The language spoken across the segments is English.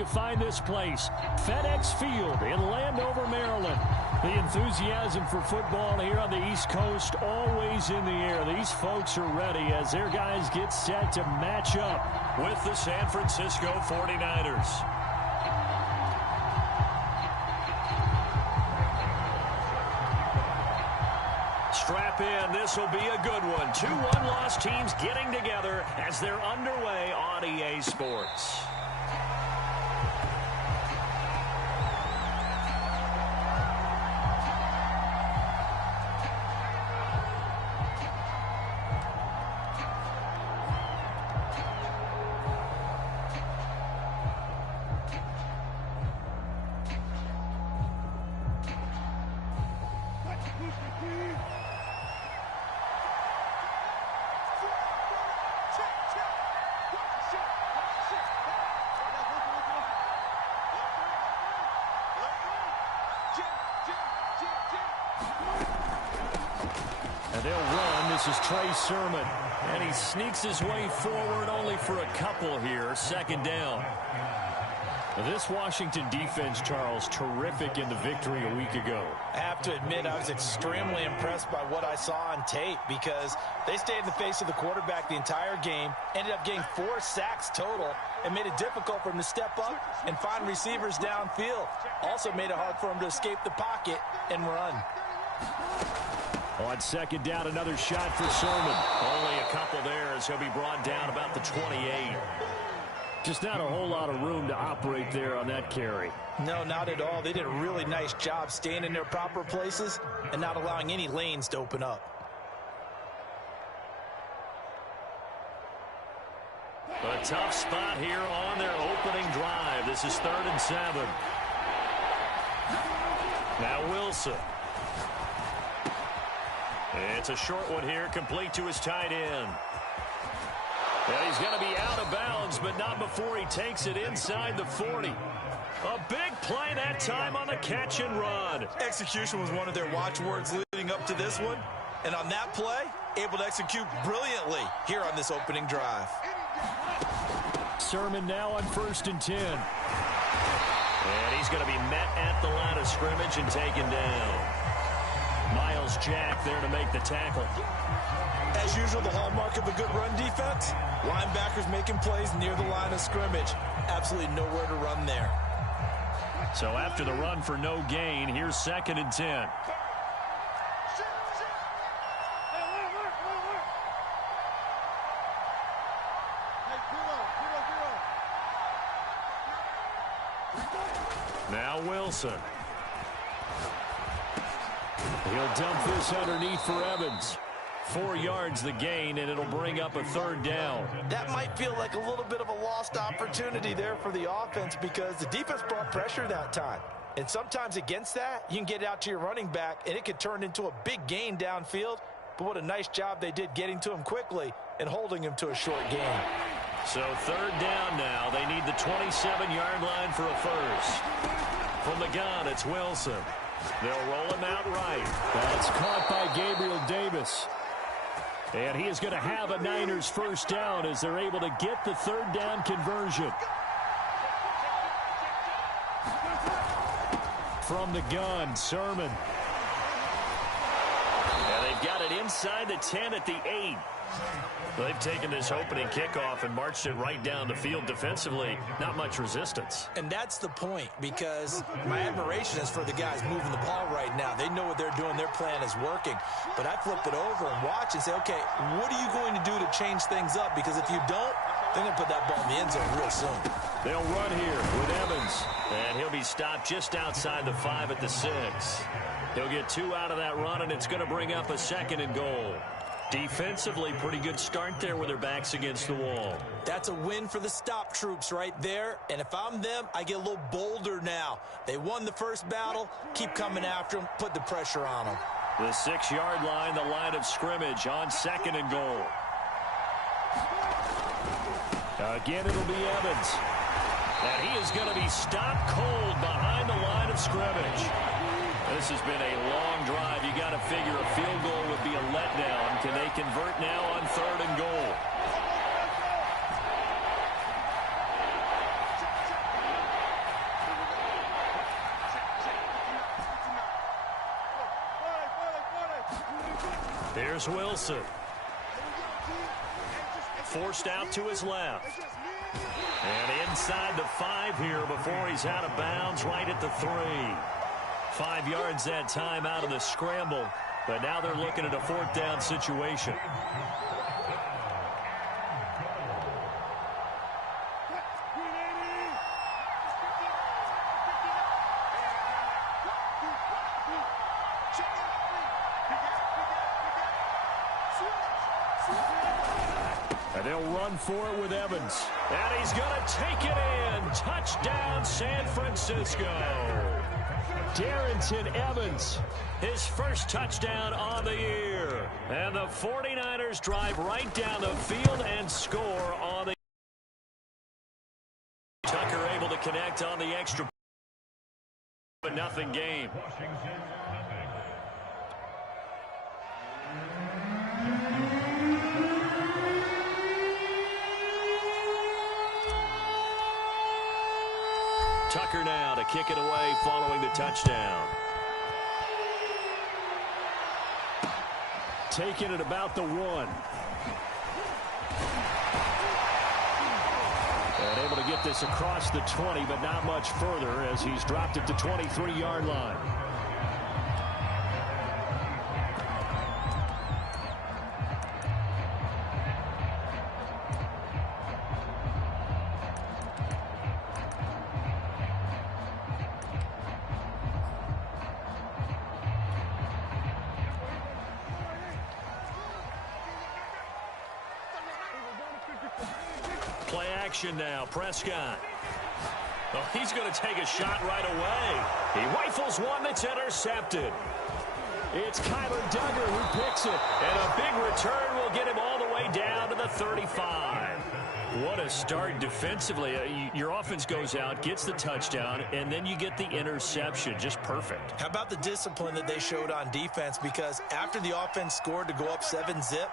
you find this place? FedEx Field in Landover, Maryland. The enthusiasm for football here on the East Coast always in the air. These folks are ready as their guys get set to match up with the San Francisco 49ers. Strap in. This will be a good one. Two one-loss teams getting together as they're underway on EA Sports. And they'll run. This is Trey Sermon. And he sneaks his way forward only for a couple here. Second down. This Washington defense, Charles, terrific in the victory a week ago. I have to admit, I was extremely impressed by what I saw on tape because they stayed in the face of the quarterback the entire game, ended up getting 4 sacks total, and made it difficult for him to step up and find receivers downfield. Also made it hard for him to escape the pocket and run. On second down, another shot for Sermon. Only a couple there as he'll be brought down about the 28. Just not a whole lot of room to operate there on that carry. No, not at all. They did a really nice job staying in their proper places and not allowing any lanes to open up. A tough spot here on their opening drive. This is 3rd and 7. Now Wilson. It's a short one here, complete to his tight end. And he's going to be out of bounds, but not before he takes it inside the 40. A big play that time on the catch and run. Execution was one of their watchwords leading up to this one. And on that play, able to execute brilliantly here on this opening drive. Sermon now on 1st and 10. And he's going to be met at the line of scrimmage and taken down. Miles Jack there to make the tackle. As usual, the hallmark of a good run defense, linebackers making plays near the line of scrimmage. Absolutely nowhere to run there. So after the run for no gain, here's 2nd and 10. Now Wilson. He'll dump this underneath for Evans. 4 yards the gain, and it'll bring up a 3rd down. That might feel like a little bit of a lost opportunity there for the offense because the defense brought pressure that time. And sometimes against that, you can get out to your running back, and it could turn into a big gain downfield. But what a nice job they did getting to him quickly and holding him to a short gain. So 3rd down now. They need the 27-yard line for a first. From the gun, it's Wilson. They'll roll him out right. That's caught by Gabriel Davis. And he is going to have a Niners first down as they're able to get the 3rd down conversion. From the gun, Sermon. And they've got it inside the 10 at the 8. They've taken this opening kickoff and marched it right down the field defensively. Not much resistance. And that's the point, because my admiration is for the guys moving the ball right now. They know what they're doing. Their plan is working. But I flip it over and watch and say, okay, what are you going to do to change things up? Because if you don't, they're going to put that ball in the end zone real soon. They'll run here with Evans. And he'll be stopped just outside the 5 at the 6. He'll get 2 out of that run, and it's going to bring up a 2nd and goal. Defensively, pretty good start there with their backs against the wall. That's a win for the stop troops right there. And if I'm them, I get a little bolder now. They won the first battle. Keep coming after them. Put the pressure on them. The 6-yard line, the line of scrimmage on 2nd and goal. Again, it'll be Evans. And he is going to be stopped cold behind the line of scrimmage. This has been a long drive. You got to figure a field goal would be a letdown. Can they convert now on 3rd and goal? Here's Wilson. Forced out to his left. And inside the 5 here before he's out of bounds right at the 3. 5 yards that time out of the scramble. But now they're looking at a 4th down situation. And they'll run for it with Evans. And he's going to take it in. Touchdown, San Francisco. Darrington Evans, his first touchdown on the year. And the 49ers drive right down the field and score on the... Tucker able to connect on the extra... Nothing game. Tucker now to kick it away following the touchdown. Taking it about the 1. And able to get this across the 20, but not much further as he's dropped it to 23-yard line. Play action now. Prescott. Oh, he's going to take a shot right away. He rifles one that's intercepted. It's Kyler Duggar who picks it. And a big return will get him all the way down to the 35. What a start defensively. Your offense goes out, gets the touchdown, and then you get the interception. Just perfect. How about the discipline that they showed on defense? Because after the offense scored to go up 7-zip,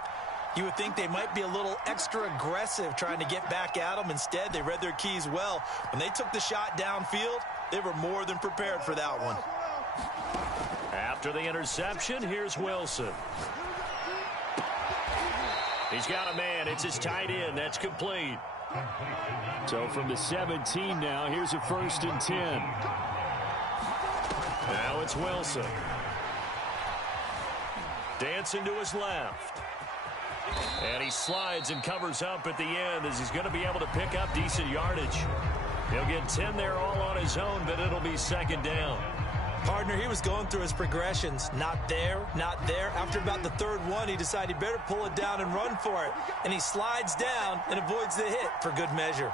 you would think they might be a little extra aggressive trying to get back at them. Instead, they read their keys well. When they took the shot downfield, they were more than prepared for that one. After the interception, here's Wilson. He's got a man. It's his tight end. That's complete. So from the 17 now, here's a 1st and 10. Now it's Wilson. Dancing to his left. And he slides and covers up at the end as he's going to be able to pick up decent yardage. He'll get 10 there all on his own, but it'll be 2nd down. Partner, he was going through his progressions. Not there, not there. After about the 3rd one, he decided he better pull it down and run for it. And he slides down and avoids the hit for good measure.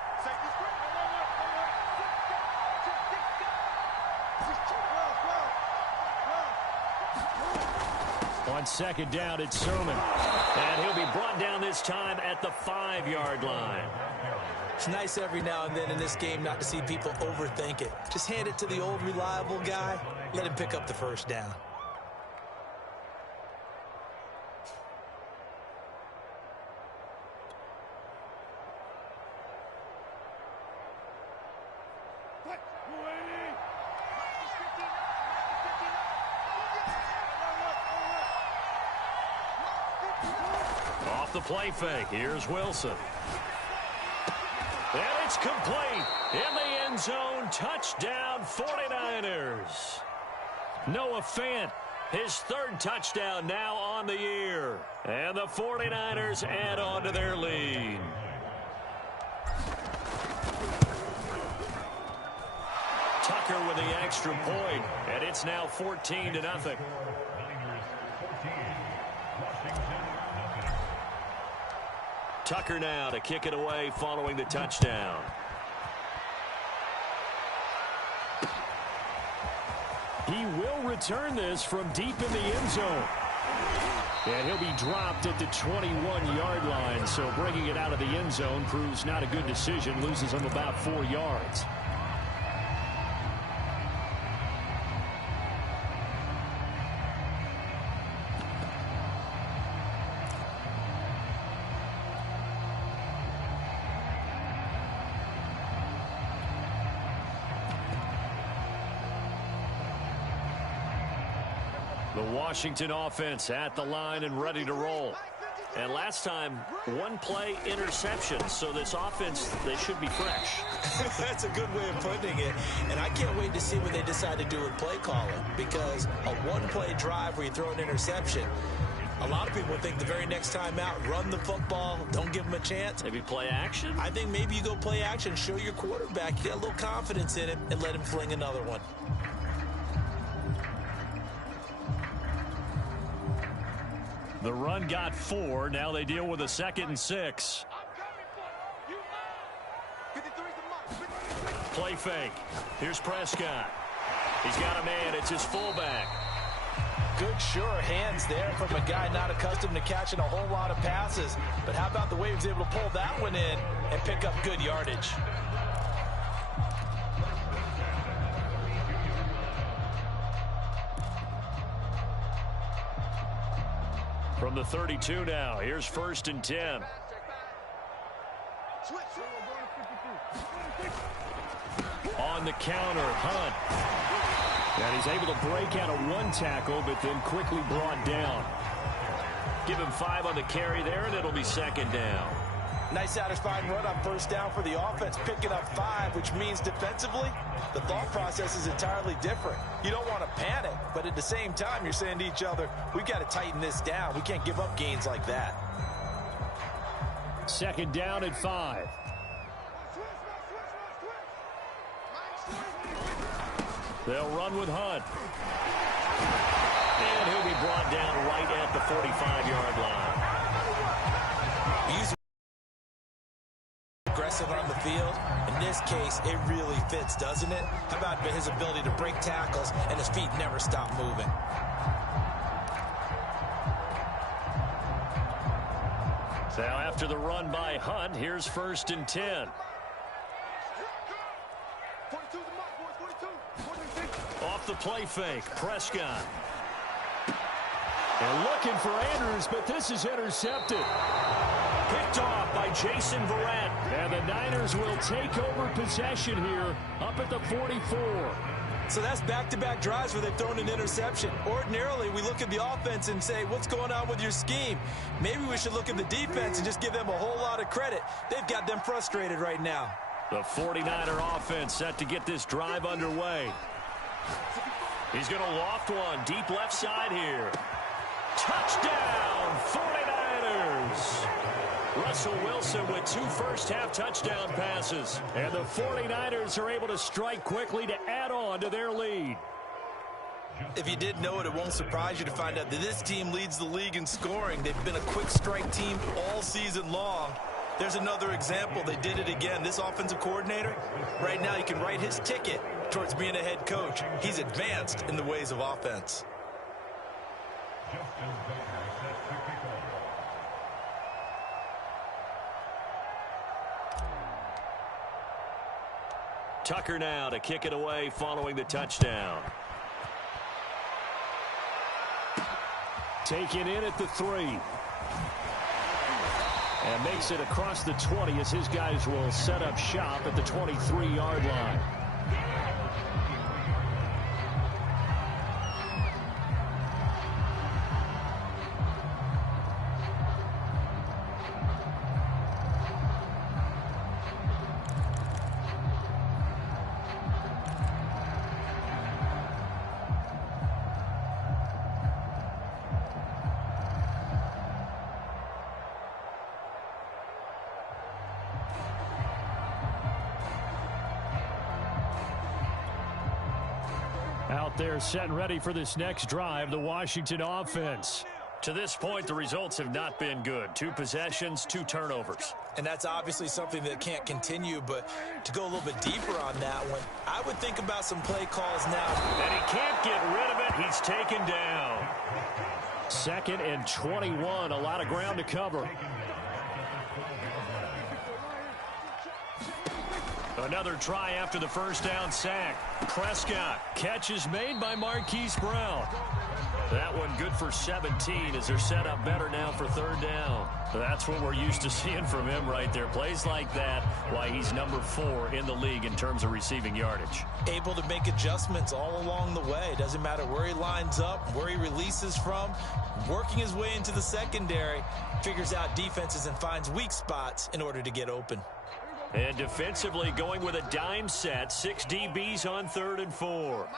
On 2nd down, it's Sermon. And he'll be brought down this time at the 5-yard line. It's nice every now and then in this game not to see people overthink it. Just hand it to the old reliable guy. Let him pick up the 1st down. Off the play fake. Here's Wilson. And it's complete. In the end zone. Touchdown 49ers. Noah Fant, his 3rd touchdown now on the year. And the 49ers add on to their lead. Tucker with the extra point, and it's now 14-0. Tucker now to kick it away following the touchdown. He will return this from deep in the end zone. And he'll be dropped at the 21-yard line, so bringing it out of the end zone proves not a good decision, loses him about 4 yards. The Washington offense at the line and ready to roll. And last time, one play interception. So this offense, they should be fresh. That's a good way of putting it. And I can't wait to see what they decide to do with play calling. Because a one-play drive where you throw an interception, a lot of people think the very next time out, run the football, don't give them a chance. Maybe play action? I think maybe you go play action, show your quarterback, get a little confidence in him, and let him fling another one. The run got 4. Now they deal with a 2nd and 6. Play fake. Here's Prescott. He's got a man. It's his fullback. Good, sure hands there from a guy not accustomed to catching a whole lot of passes. But how about the way he was able to pull that one in and pick up good yardage? From the 32 now, here's 1st and 10. On the counter, Hunt. And he's able to break out of one tackle, but then quickly brought down. Give him 5 on the carry there, and it'll be 2nd down. Nice satisfying run on 1st down for the offense, picking up 5, which means defensively, the thought process is entirely different. You don't want to panic, but at the same time, you're saying to each other, we've got to tighten this down. We can't give up gains like that. 2nd down at 5. They'll run with Hunt. And he'll be brought down right at the 45-yard line. He's aggressive on the field. In this case, it really fits, doesn't it? How about his ability to break tackles and his feet never stop moving? Now after the run by Hunt, here's 1st and 10. Off the play fake, Prescott. They're looking for Andrews, but this is intercepted. Picked off by Jason Verrett. And the Niners will take over possession here up at the 44. So that's back-to-back drives where they've thrown an interception. Ordinarily, we look at the offense and say, what's going on with your scheme? Maybe we should look at the defense and just give them a whole lot of credit. They've got them frustrated right now. The 49er offense set to get this drive underway. He's going to loft one deep left side here. Touchdown, 49ers. Russell Wilson with 2 first-half touchdown passes. And the 49ers are able to strike quickly to add on to their lead. If you didn't know it, it won't surprise you to find out that this team leads the league in scoring. They've been a quick strike team all season long. There's another example. They did it again. This offensive coordinator, right now he can write his ticket towards being a head coach. He's advanced in the ways of offense. Tucker now to kick it away following the touchdown. Taken in at the 3. And makes it across the 20 as his guys will set up shop at the 23-yard line. Out there set and ready for this next drive, the Washington offense. To this point, the results have not been good. 2 possessions, 2 turnovers. And that's obviously something that can't continue, but to go a little bit deeper on that one, I would think about some play calls now. And he can't get rid of it. He's taken down. 2nd and 21, a lot of ground to cover. Another try after the first down sack. Prescott. Catch is made by Marquise Brown. That one good for 17 as they're set up better now for third down. That's what we're used to seeing from him right there. Plays like that, why he's number 4 in the league in terms of receiving yardage. Able to make adjustments all along the way. Doesn't matter where he lines up, where he releases from. Working his way into the secondary. Figures out defenses and finds weak spots in order to get open. And defensively going with a dime set. 6 DBs on 3rd and 4.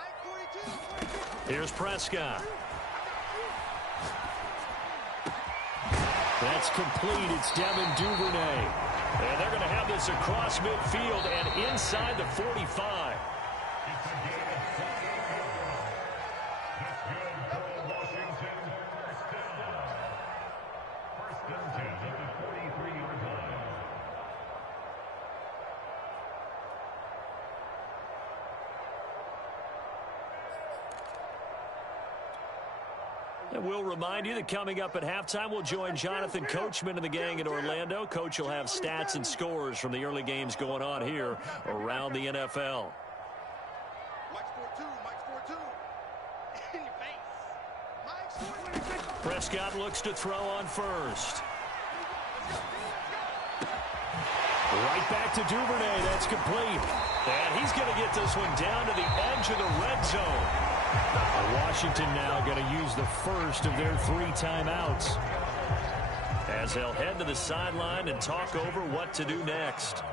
Here's Prescott. That's complete. It's Devin Duvernay. And they're going to have this across midfield and inside the 45. And we'll remind you that coming up at halftime, we'll join Jonathan Coachman and the gang in Orlando. Coach will have stats and scores from the early games going on here around the NFL. Prescott looks to throw on first. Right back to Duvernay. That's complete. And he's going to get this one down to the edge of the red zone. Washington now going to use the first of their 3 timeouts as they'll head to the sideline and talk over what to do next.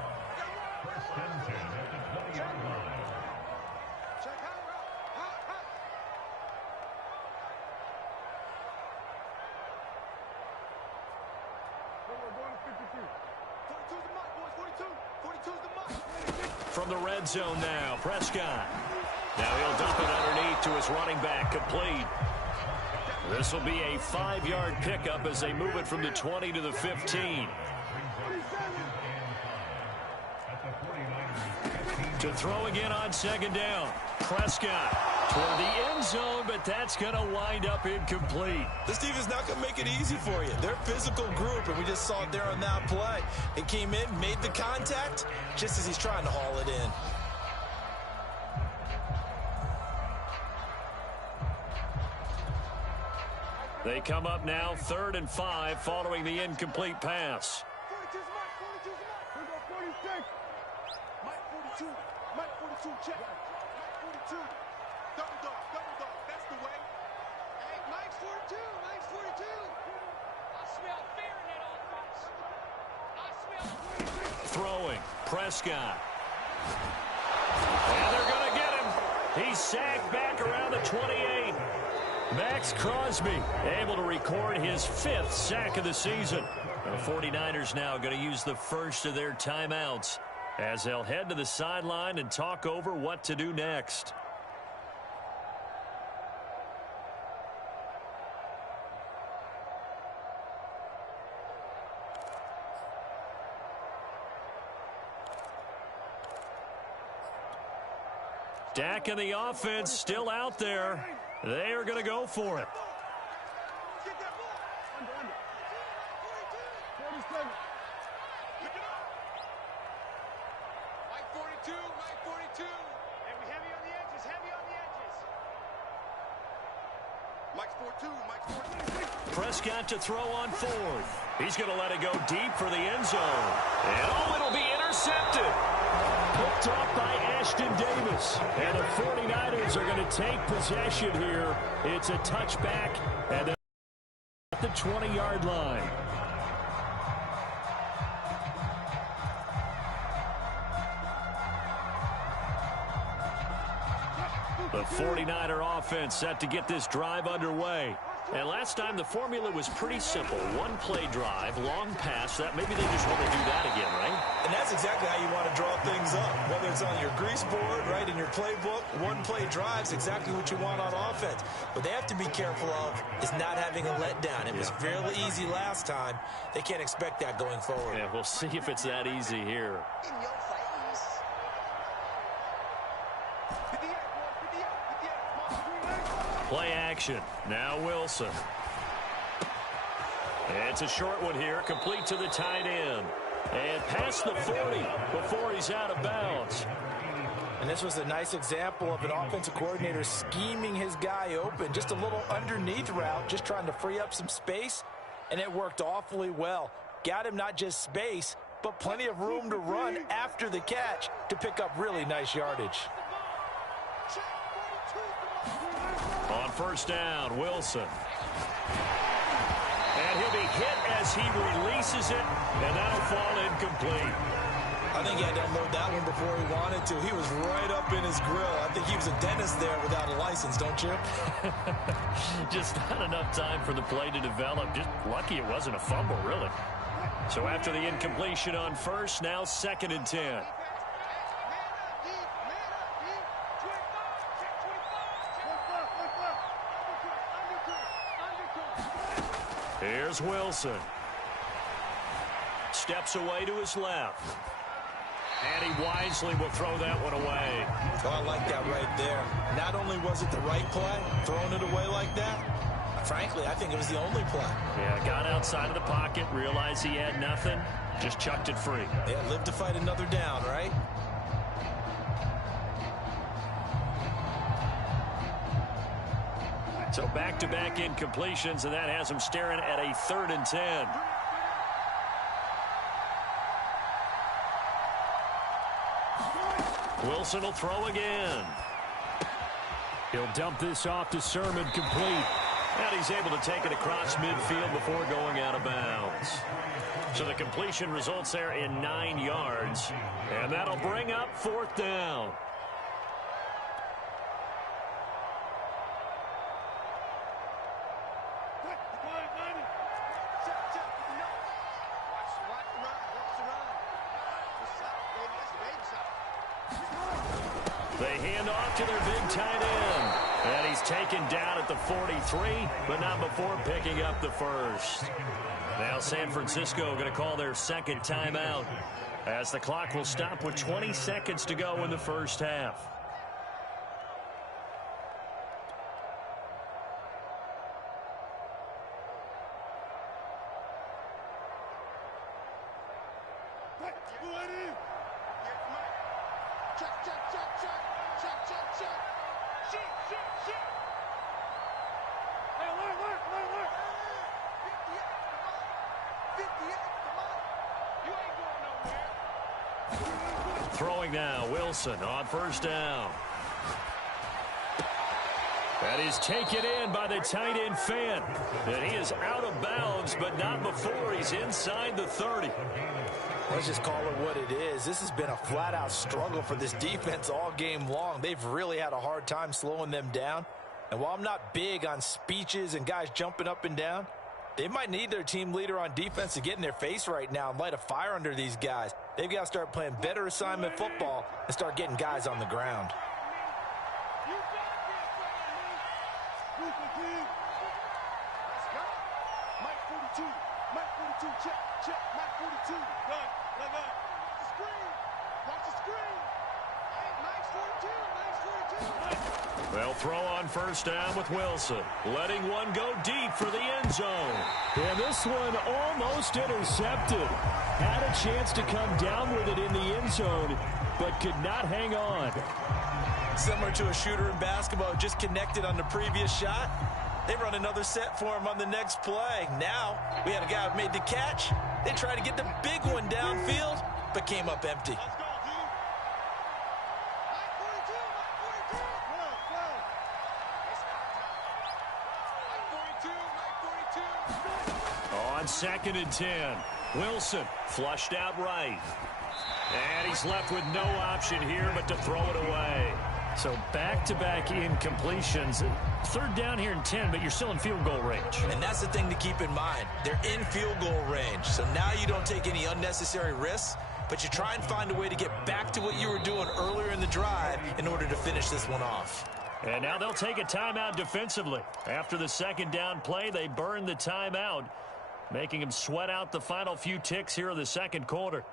From the red zone now, Prescott. Now he'll dump it underneath to his running back, complete. This will be a 5-yard pickup as they move it from the 20 to the 15. To throw again on 2nd down. Prescott toward the end zone, but that's going to wind up incomplete. This defense is not going to make it easy for you. They're a physical group, and we just saw it there on that play. It came in, made the contact, just as he's trying to haul it in. They come up now 3rd and 5 following the incomplete pass. Check. Mike 42. Double dog. That's the way. Hey, Mike's 42. Mike's 42. I smell fear in that offense. Throwing. Prescott. And they're going to get him. He's sacked back around the 28. Max Crosby able to record his 5th sack of the season. The 49ers now going to use the first of their timeouts as they'll head to the sideline and talk over what to do next. Dak and the offense still out there. They are going to go for it. Prescott to throw on 4th. He's going to let it go deep for the end zone. And it'll be intercepted. Picked off by Ashton Davis. And the 49ers are going to take possession here. It's a touchback and they're at the 20-yard line. The 49er offense set to get this drive underway. And last time the formula was pretty simple. 1-play drive, long pass. That maybe they just want to do that again, right? And that's exactly how you want to draw things up. Whether it's on your grease board, right, in your playbook, 1-play drive's exactly what you want on offense. What they have to be careful of is not having a letdown. It was fairly easy last time. They can't expect that going forward. Yeah, we'll see if it's that easy here. Play action. Now Wilson. It's a short one here, complete to the tight end. And past the 40 before he's out of bounds. And this was a nice example of an offensive coordinator scheming his guy open. Just a little underneath route, just trying to free up some space, and it worked awfully well. Got him not just space, but plenty of room to run after the catch to pick up really nice yardage. On first down, Wilson. And he'll be hit as he releases it, and that'll fall incomplete. I think he had to unload that one before he wanted to. He was right up in his grill. I think he was a dentist there without a license, don't you? Just not enough time for the play to develop. Just lucky it wasn't a fumble, really. So after the incompletion on first, now 2nd and 10. Here's Wilson. Steps away to his left. And he wisely will throw that one away. Oh, I like that right there. Not only was it the right play, throwing it away like that, frankly, I think it was the only play. Yeah, got outside of the pocket, realized he had nothing, just chucked it free. Yeah, live to fight another down, right? So back-to-back incompletions, and that has him staring at a 3rd and 10. Wilson will throw again. He'll dump this off to Sermon, complete. And he's able to take it across midfield before going out of bounds. So the completion results there in 9 yards. And that'll bring up 4th down. They hand off to their big tight end. And he's taken down at the 43, but not before picking up the first. Now San Francisco going to call their 2nd timeout as the clock will stop with 20 seconds to go in the first half. Throwing now, Wilson on first down. That is taken in by the tight end Fant. And he is out of bounds, but not before he's inside the 30. Let's just call it what it is. This has been a flat-out struggle for this defense all game long. They've really had a hard time slowing them down. And while I'm not big on speeches and guys jumping up and down, they might need their team leader on defense to get in their face right now and light a fire under these guys. They've got to start playing better assignment football and start getting guys on the ground. Mike 42, check, Mike 42, run, screen, watch the screen. Mike's 42. They'll throw on first down with Wilson, letting one go deep for the end zone. And this one almost intercepted. Had a chance to come down with it in the end zone, but could not hang on. Similar to a shooter in basketball, just connected on the previous shot. They run another set for him on the next play. Now, we had a guy who made the catch. They tried to get the big one downfield, but came up empty. Let's go, dude. Mike 42, On 2nd and 10, Wilson flushed out right. And he's left with no option here but to throw it away. So back-to-back incompletions. 3rd down here and 10, but you're still in field goal range. And that's the thing to keep in mind. They're in field goal range. So now you don't take any unnecessary risks, but you try and find a way to get back to what you were doing earlier in the drive in order to finish this one off. And now they'll take a timeout defensively. After the 2nd down play, they burn the timeout, making them sweat out the final few ticks here in the 2nd quarter.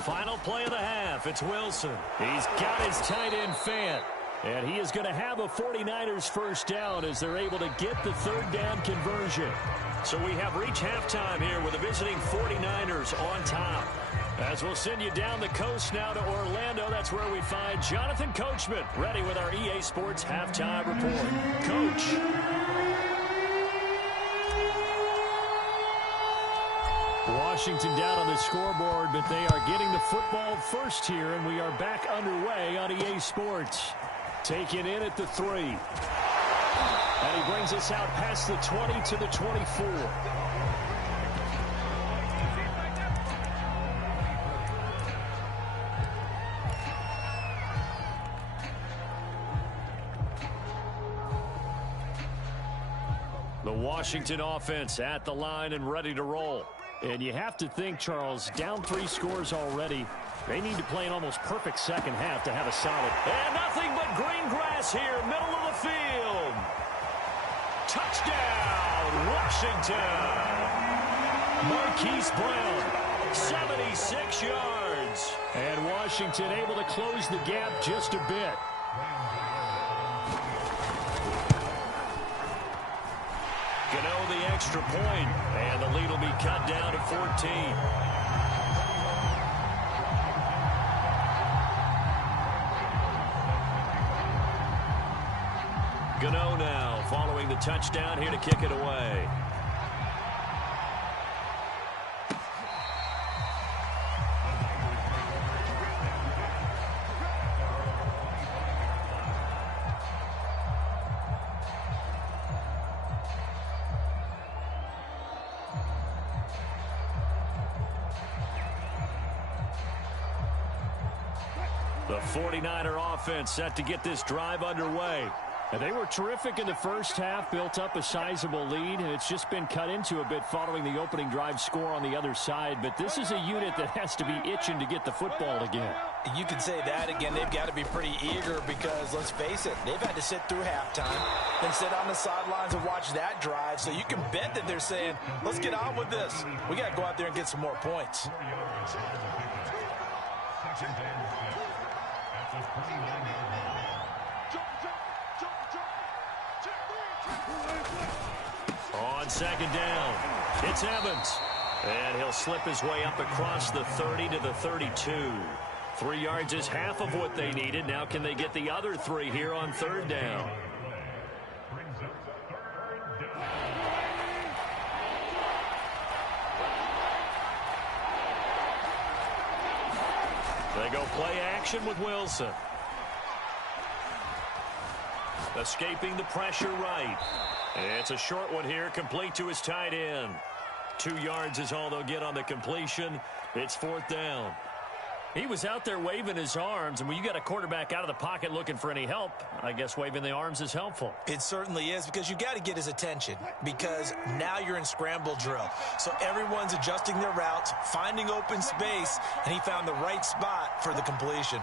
Final play of the half. It's Wilson. He's got his tight end Fant. And he is going to have a 49ers first down as they're able to get the third down conversion. So we have reached halftime here with the visiting 49ers on top. As we'll send you down the coast now to Orlando, that's where we find Jonathan Coachman ready with our EA Sports halftime report. Coach. Washington down on the scoreboard, but they are getting the football first here, and we are back underway on EA Sports. Taken in at the 3. And he brings us out past the 20 to the 24. The Washington offense at the line and ready to roll. And you have to think, Charles, down 3 scores already. They need to play an almost perfect second half to have a solid. And nothing but green grass here, middle of the field. Touchdown, Washington. Marquise Brown, 76 yards. And Washington able to close the gap just a bit. Gano the extra point, and the lead will be cut down to 14. Gano now following the touchdown here to kick it away. The 49er offense set to get this drive underway. And they were terrific in the first half, built up a sizable lead, and it's just been cut into a bit following the opening drive score on the other side. But this is a unit that has to be itching to get the football again. You could say that again. They've got to be pretty eager because, let's face it, they've had to sit through halftime and sit on the sidelines and watch that drive. So you can bet that they're saying, let's get on with this. We got to go out there and get some more points. On second down, it's Evans. And he'll slip his way up across the 30 to the 32. 3 yards is half of what they needed. Now can they get the other 3 here on third down? They go play action with Wilson. Escaping the pressure right. It's a short one here, complete to his tight end. 2 yards is all they'll get on the completion. It's fourth down. He was out there waving his arms, and when you got a quarterback out of the pocket looking for any help, I guess waving the arms is helpful. It certainly is, because you got to get his attention, because now you're in scramble drill. So everyone's adjusting their routes, finding open space, and he found the right spot for the completion.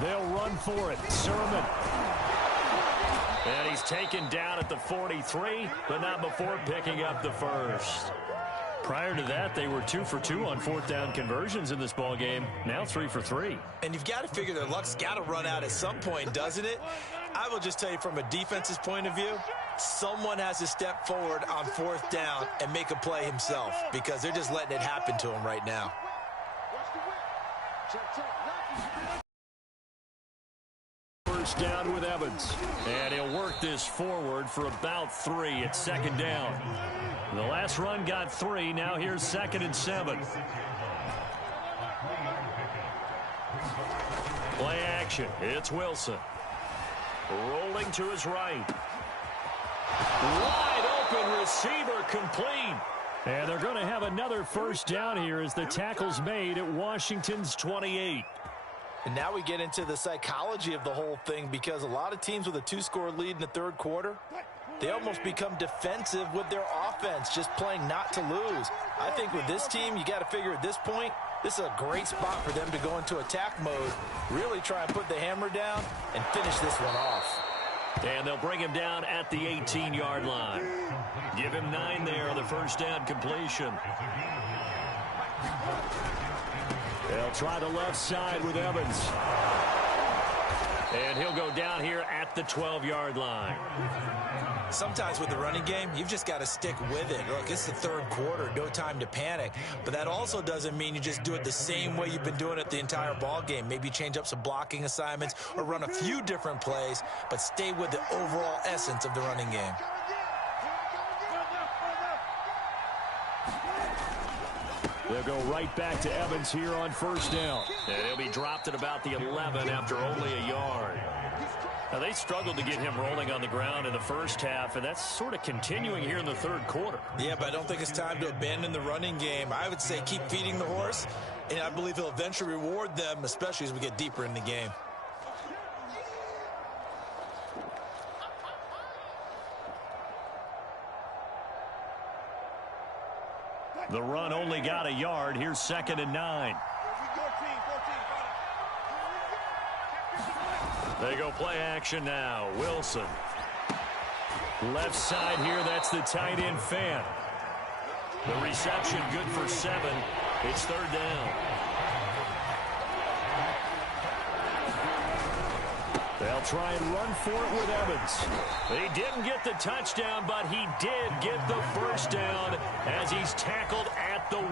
They'll run for it. Sermon. And he's taken down at the 43, but not before picking up the first. Prior to that, they were 2 for 2 on fourth down conversions in this ball game. Now 3 for 3. And you've got to figure their luck's got to run out at some point, doesn't it? I will just tell you from a defense's point of view, someone has to step forward on fourth down and make a play himself, because they're just letting it happen to him right now. First down with Evans. And he'll work this forward for about 3 at second down. The last run got 3. Now here's 2nd and 7. Play action. It's Wilson. Rolling to his right. Wide open receiver complete. And they're going to have another first down here as the tackle's made at Washington's 28. And now we get into the psychology of the whole thing, because a lot of teams with a 2-score lead in the third quarter, they almost become defensive with their offense, just playing not to lose. I think with this team, you got to figure at this point, this is a great spot for them to go into attack mode, really try and put the hammer down and finish this one off. And they'll bring him down at the 18-yard line. Give him 9 there on the first down completion. They'll try the left side with Evans. And he'll go down here at the 12-yard line. Sometimes with the running game, you've just got to stick with it. Look, it's the third quarter, no time to panic. But that also doesn't mean you just do it the same way you've been doing it the entire ball game. Maybe change up some blocking assignments or run a few different plays, but stay with the overall essence of the running game. They'll go right back to Evans here on first down. And he'll be dropped at about the 11 after only a yard. Now, they struggled to get him rolling on the ground in the first half, and that's sort of continuing here in the third quarter. Yeah, but I don't think it's time to abandon the running game. I would say keep feeding the horse, and I believe he'll eventually reward them, especially as we get deeper in the game. The run only got a yard. Here's 2nd and 9. They go play action now. Wilson. Left side here, that's the tight end Fant. The reception good for 7. It's 3rd down. They'll try and run for it with Evans. He didn't get the touchdown, but he did get the first down as he's tackled at the 1.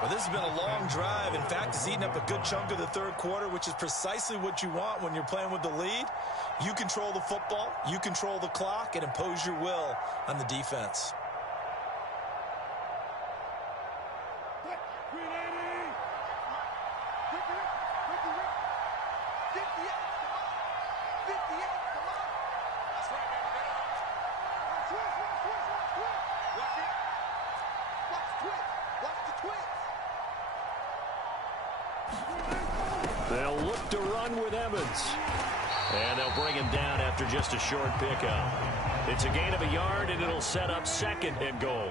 Well, this has been a long drive. In fact, it's eaten up a good chunk of the third quarter, which is precisely what you want when you're playing with the lead. You control the football, you control the clock, and impose your will on the defense. They'll look to run with Evans. And they'll bring him down after just a short pickup. It's a gain of a yard, and it'll set up 2nd and goal.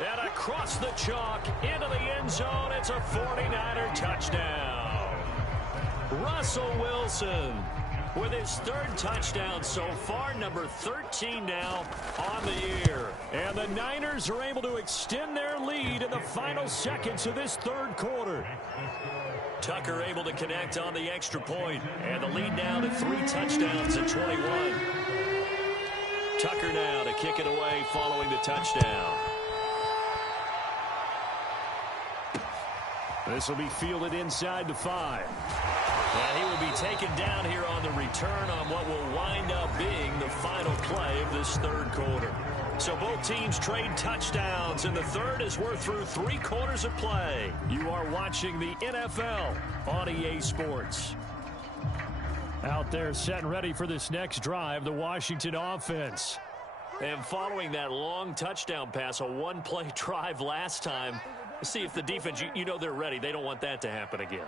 And across the chalk into the end zone, it's a 49er touchdown. Russell Wilson with his 3rd touchdown so far, number 13 now on the year. And the Niners are able to extend their lead in the final seconds of this third quarter. Tucker able to connect on the extra point, and the lead now to 3 touchdowns at 21. Tucker now to kick it away following the touchdown. This will be fielded inside the 5. And he will be taken down here on the return on what will wind up being the final play of this third quarter. So both teams trade touchdowns, and the third as we're through 3 quarters of play. You are watching the NFL on EA Sports. Out there set and ready for this next drive, the Washington offense. And following that long touchdown pass, a one-play drive last time, see if the defense, you know they're ready. They don't want that to happen again.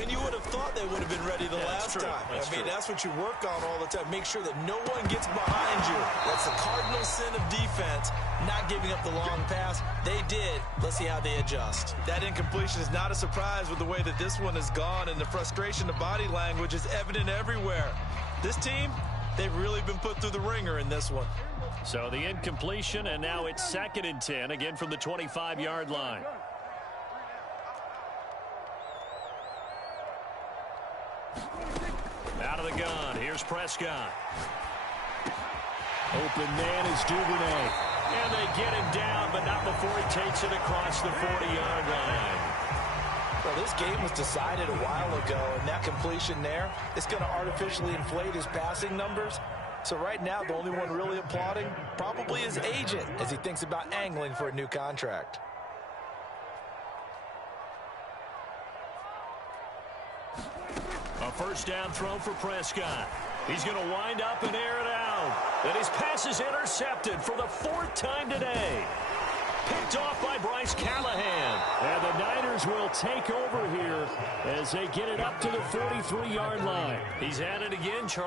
And you would have thought they would have been ready the last time. That's what you work on all the time. Make sure that no one gets behind you. That's the cardinal sin of defense, not giving up the long pass. They did. Let's see how they adjust. That incompletion is not a surprise with the way that this one has gone, and the frustration, the body language is evident everywhere. This team, they've really been put through the ringer in this one. So the incompletion, and now it's 2nd and 10, again from the 25-yard line. Out of the gun, here's Prescott. Open man is Duvernay. And they get him down, but not before he takes it across the 40-yard line. Well, this game was decided a while ago, and that completion there is going to artificially inflate his passing numbers. So right now, the only one really applauding probably his agent as he thinks about angling for a new contract. A first down throw for Prescott. He's going to wind up and air it out. And his pass is intercepted for the 4th time today. Picked off by Bryce Callahan. And the Niners will take over here as they get it up to the 43-yard line. He's at it again, Charles.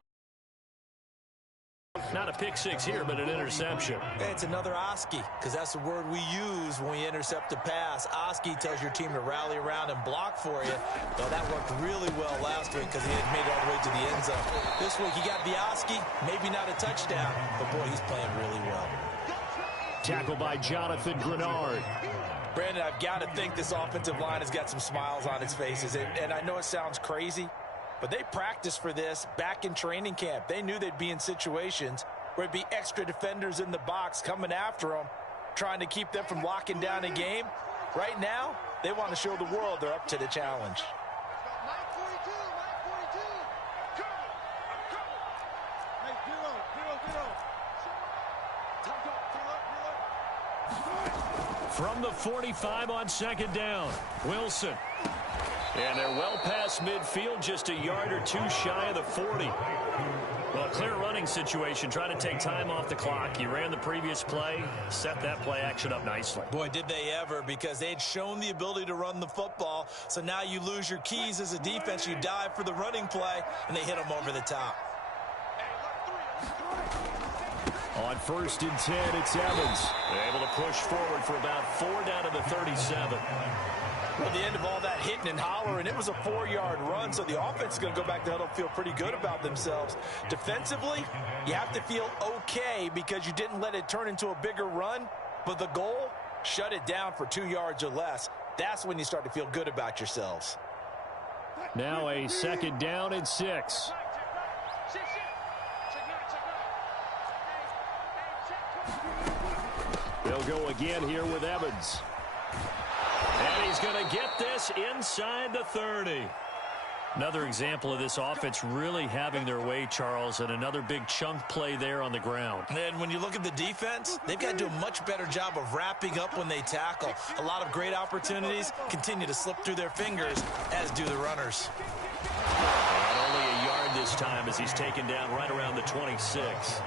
Not a pick six here, but an interception. It's another Oski, because that's the word we use when we intercept a pass. Oski tells your team to rally around and block for you. Well, that worked really well last week because he had made it all the way to the end zone. This week he got the Oski, maybe not a touchdown, but boy, he's playing really well. Tackled by Jonathan Grenard. Brandon, I've got to think this offensive line has got some smiles on its faces, and I know it sounds crazy, but they practiced for this back in training camp. They knew they'd be in situations where it'd be extra defenders in the box coming after them, trying to keep them from locking down a game. Right now, they want to show the world they're up to the challenge. From the 45 on second down, Wilson. And they're well past midfield, just a yard or two shy of the 40. Well, a clear running situation, trying to take time off the clock. He ran the previous play, set that play action up nicely. Boy, did they ever, because they had shown the ability to run the football. So now you lose your keys as a defense. You dive for the running play, and they hit them over the top. On 1st and 10, it's Evans. They're able to push forward for about 4 down to the 37. At the end of all that hitting and hollering, it was a 4-yard run, so the offense is going to go back to huddle and feel pretty good about themselves. Defensively, you have to feel okay because you didn't let it turn into a bigger run, but the goal, shut it down for 2 yards or less. That's when you start to feel good about yourselves. Now a 2nd down and 6. They'll go again here with Evans. And he's going to get this inside the 30. Another example of this offense really having their way, Charles, and another big chunk play there on the ground. And when you look at the defense, they've got to do a much better job of wrapping up when they tackle. A lot of great opportunities continue to slip through their fingers, as do the runners. And only a yard this time as he's taken down right around the 26.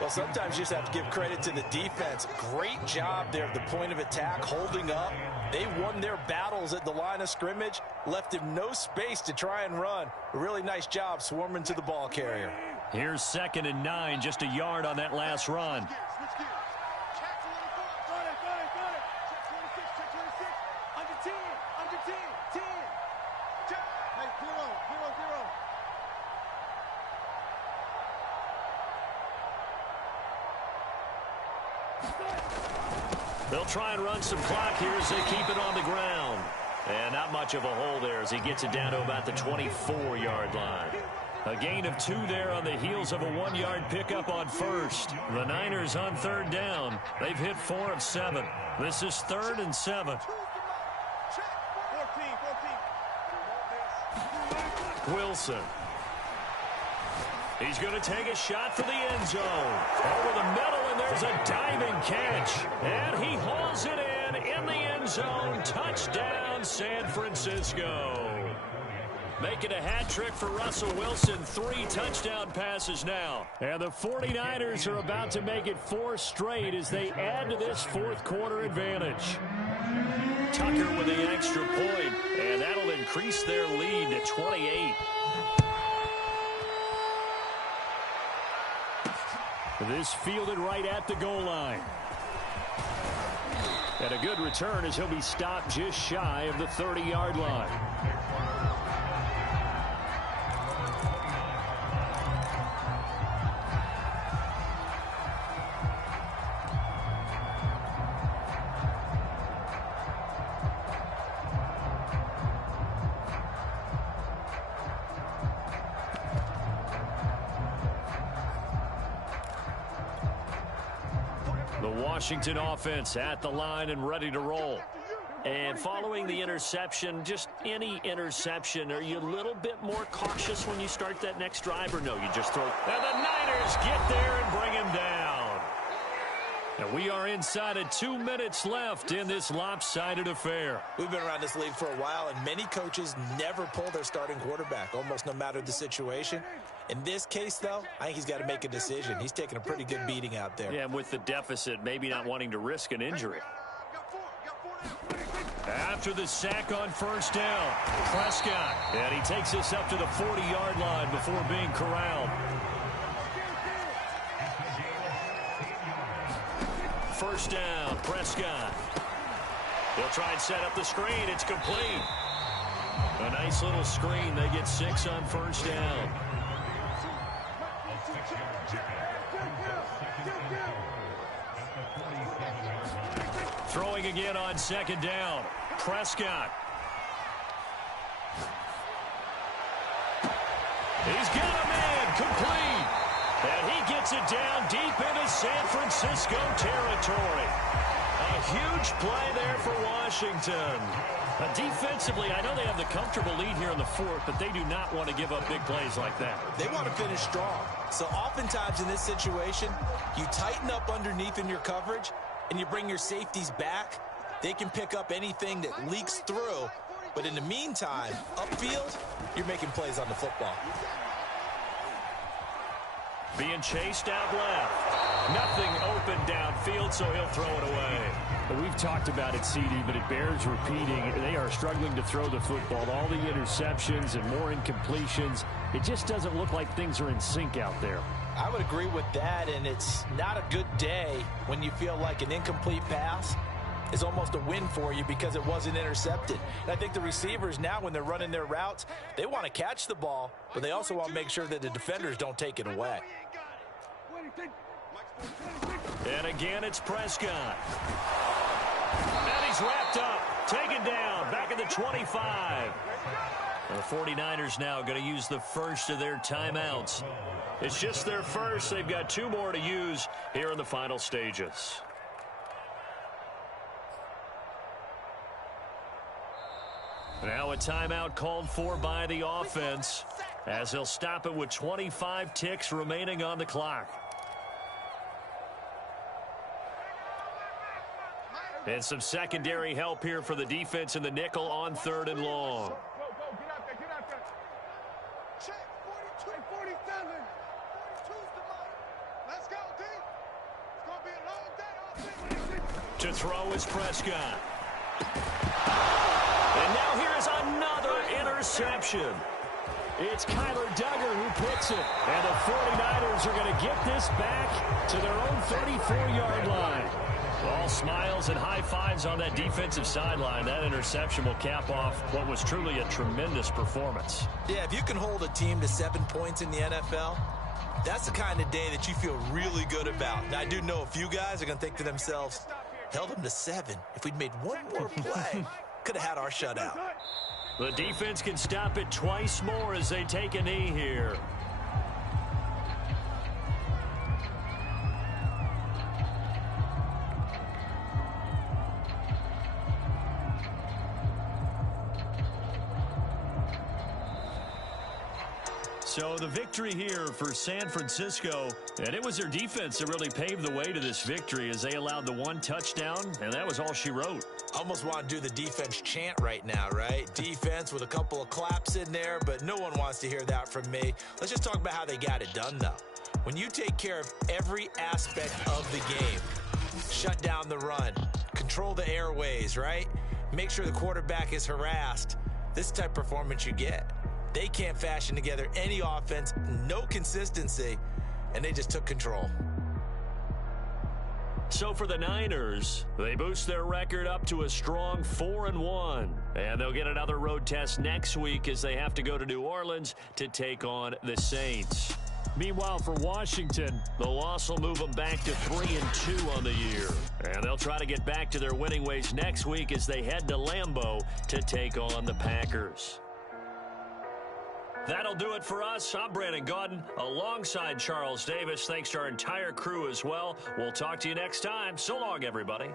Well, sometimes you just have to give credit to the defense. Great job there at the point of attack, holding up. They won their battles at the line of scrimmage, left him no space to try and run. A really nice job swarming to the ball carrier. Here's 2nd and 9, just a yard on that last run. They'll try and run some clock here as they keep it on the ground. And not much of a hole there as he gets it down to about the 24-yard line. A gain of 2 there on the heels of a 1-yard pickup on 1st. The Niners on 3rd down. They've hit 4 of 7. This is 3rd and 7. Wilson. He's going to take a shot for the end zone. Over the middle, and there's a diving catch. And he hauls it in the end zone. Touchdown, San Francisco. Making a hat trick for Russell Wilson. 3 touchdown passes now. And the 49ers are about to make it 4 straight as they add to this 4th quarter advantage. Tucker with the extra point, and that'll increase their lead to 28. This fielded right at the goal line. And a good return as he'll be stopped just shy of the 30-yard line. Washington offense at the line and ready to roll. And following the interception, just any interception, are you a little bit more cautious when you start that next drive, or no, you just throw? And the Niners get there and bring him down. And we are inside of 2 minutes left in this lopsided affair. We've been around this league for a while, and many coaches never pull their starting quarterback, almost no matter the situation. In this case, though, I think he's got to make a decision. He's taking a pretty good beating out there. Yeah, and with the deficit, maybe not wanting to risk an injury. After the sack on first down, Prescott. And he takes this up to the 40-yard line before being corralled. First down, Prescott. They'll try and set up the screen. It's complete. A nice little screen. They get 6 on first down. Throwing again on second down. Prescott. He's got a man complete. And he gets it down deep into San Francisco territory. A huge play there for Washington. Defensively, I know they have the comfortable lead here in the fourth, but they do not want to give up big plays like that. They want to finish strong. So oftentimes in this situation, you tighten up underneath in your coverage, and you bring your safeties back. They can pick up anything that leaks through. But in the meantime, upfield, you're making plays on the football. Being chased out left. Nothing open downfield, so he'll throw it away. We've talked about it, CD, but it bears repeating. They are struggling to throw the football. All the interceptions and more incompletions. It just doesn't look like things are in sync out there. I would agree with that, and it's not a good day when you feel like an incomplete pass is almost a win for you because it wasn't intercepted. And I think the receivers now, when they're running their routes, they want to catch the ball, but they also want to make sure that the defenders don't take it away. And again, it's Prescott. And he's wrapped up, taken down, back at the 25. The 49ers now going to use the first of their timeouts. It's just their first. They've got 2 more to use here in the final stages. Now a timeout called for by the offense as they'll stop it with 25 ticks remaining on the clock. And some secondary help here for the defense in the nickel on 3rd and long. Go, get out there, get out there. Check, 42, 47. 42's the mark. Let's go, D. It's going to be a long day, offense. To throw is Prescott. And now here is another interception. It's Kyler Duggar who puts it. And the 49ers are going to get this back to their own 34-yard line. All smiles and high fives on that defensive sideline. That interception will cap off what was truly a tremendous performance. Yeah, if you can hold a team to 7 points in the NFL, that's the kind of day that you feel really good about. And I do know a few guys are going to think to themselves, held them to 7. If we'd made one more play, could have had our shutout. The defense can stop it twice more as they take a knee here. So the victory here for San Francisco, and it was their defense that really paved the way to this victory as they allowed the 1 touchdown, and that was all she wrote. Almost want to do the defense chant right now, right? Defense with a couple of claps in there, but no one wants to hear that from me. Let's just talk about how they got it done, though. When you take care of every aspect of the game, shut down the run, control the airways, right? Make sure the quarterback is harassed. This type of performance you get. They can't fashion together any offense, no consistency, and they just took control. So for the Niners, they boost their record up to a strong 4-1. And they'll get another road test next week as they have to go to New Orleans to take on the Saints. Meanwhile, for Washington, the loss will move them back to 3-2 on the year. And they'll try to get back to their winning ways next week as they head to Lambeau to take on the Packers. That'll do it for us. I'm Brandon Gaudin alongside Charles Davis. Thanks to our entire crew as well. We'll talk to you next time. So long, everybody.